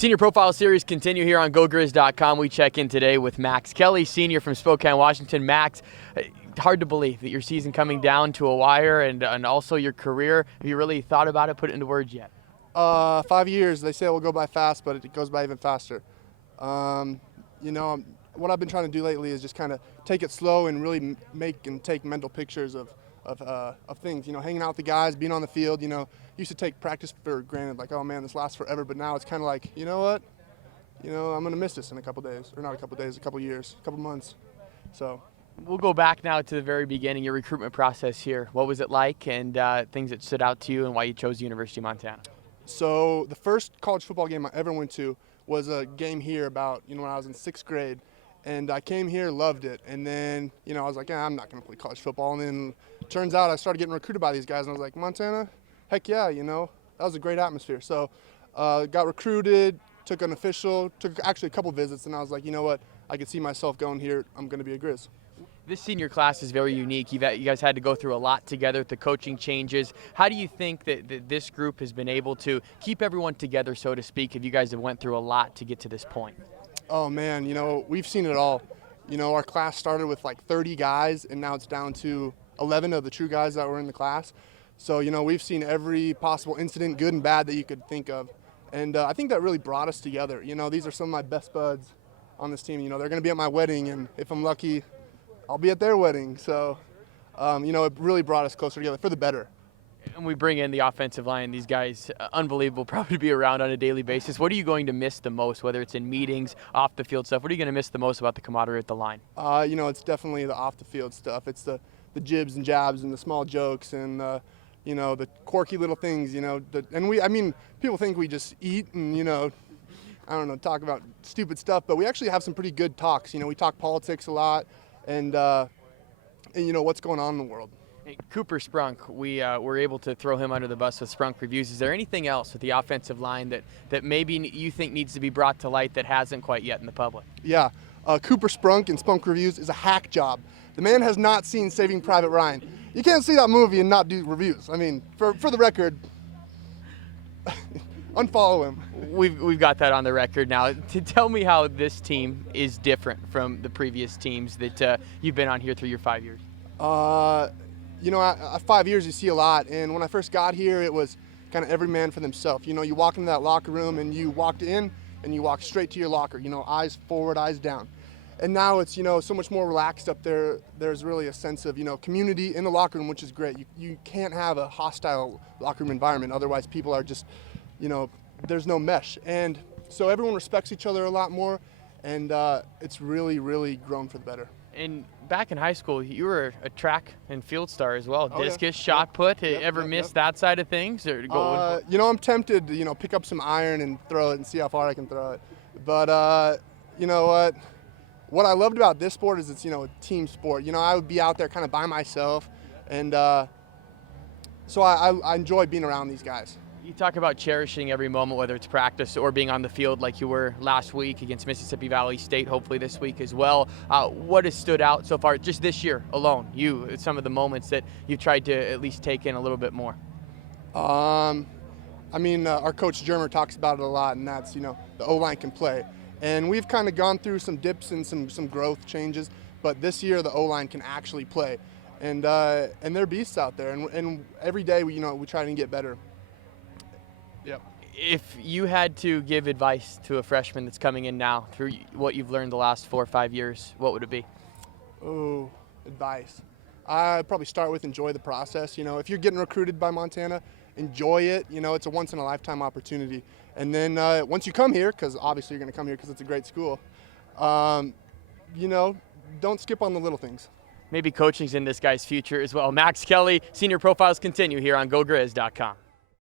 Senior Profile Series continue here on GoGrizz.com. We check in today with Max Kelly, senior from Spokane, Washington. Max, hard to believe that your season coming down to a wire and also your career. Have you really thought about it, put it into words yet? 5 years, they say it will go by fast, but it goes by even faster. What I've been trying to do lately is just kind of take it slow and really make and take mental pictures of things. Hanging out with the guys, being on the field. Used to take practice for granted, like, oh man, this lasts forever. But now it's kind of like, you know what? I'm gonna miss this in a couple days, or not a couple days, a couple years, a couple months. So. We'll go back now to the very beginning, your recruitment process here. What was it like, and things that stood out to you, and why you chose the University of Montana? So the first college football game I ever went to was a game here about, when I was in 6th grade. And I came here, loved it. And then, I was like, I'm not going to play college football. And then turns out I started getting recruited by these guys. And I was like, Montana? Heck yeah, that was a great atmosphere. So got recruited, took an official, took actually a couple visits. And I was like, you know what? I could see myself going here. I'm going to be a Grizz. This senior class is very unique. You guys had to go through a lot together with the coaching changes. How do you think that this group has been able to keep everyone together, so to speak, if you guys have went through a lot to get to this point? Oh man, we've seen it all. Our class started with like 30 guys, and now it's down to 11 of the true guys that were in the class. So, we've seen every possible incident, good and bad, that you could think of. And I think that really brought us together. These are some of my best buds on this team. They're going to be at my wedding, and if I'm lucky, I'll be at their wedding. So, it really brought us closer together for the better. And we bring in the offensive line. These guys, unbelievable, probably be around on a daily basis. What are you going to miss the most, whether it's in meetings, off the field stuff? What are you going to miss the most about the camaraderie at the line? It's definitely the off the field stuff. It's the jibs and jabs and the small jokes and the quirky little things. People think we just eat and talk about stupid stuff, but we actually have some pretty good talks. We talk politics a lot and what's going on in the world. Hey, Cooper Sprunk, we were able to throw him under the bus with Sprunk Reviews. Is there anything else with the offensive line that maybe you think needs to be brought to light that hasn't quite yet in the public? Yeah, Cooper Sprunk in Sprunk Reviews is a hack job. The man has not seen Saving Private Ryan. You can't see that movie and not do reviews. I mean, for the record, unfollow him. We've got that on the record now. Tell me how this team is different from the previous teams that you've been on here through your 5 years. At 5 years you see a lot, and when I first got here it was kind of every man for themselves. You walk into that locker room and you walked in and you walked straight to your locker, eyes forward, eyes down. And now it's, so much more relaxed up there. There's really a sense of, community in the locker room, which is great. You can't have a hostile locker room environment, otherwise people are just, there's no mesh. And so everyone respects each other a lot more, and it's really, really grown for the better. And back in high school, you were a track and field star as well. Oh, Discus, yeah. shot put. Ever missed that side of things? Or I'm tempted to, pick up some iron and throw it and see how far I can throw it. But you know what? What I loved about this sport is it's, a team sport. I would be out there kind of by myself, and so I enjoy being around these guys. You talk about cherishing every moment, whether it's practice or being on the field like you were last week against Mississippi Valley State, hopefully this week as well. What has stood out so far, just this year alone, some of the moments that you've tried to at least take in a little bit more? Our coach Germer talks about it a lot, and that's, the O-line can play. And we've kind of gone through some dips and some growth changes, but this year the O-line can actually play. And they're beasts out there, and every day we try to get better. Yep. If you had to give advice to a freshman that's coming in now through what you've learned the last 4 or 5 years, what would it be? Oh, advice. I'd probably start with enjoy the process. If you're getting recruited by Montana, enjoy it. It's a once-in-a-lifetime opportunity. And then once you come here, because obviously you're going to come here because it's a great school, don't skip on the little things. Maybe coaching's in this guy's future as well. Max Kelly, Senior Profiles continue here on GoGrizz.com.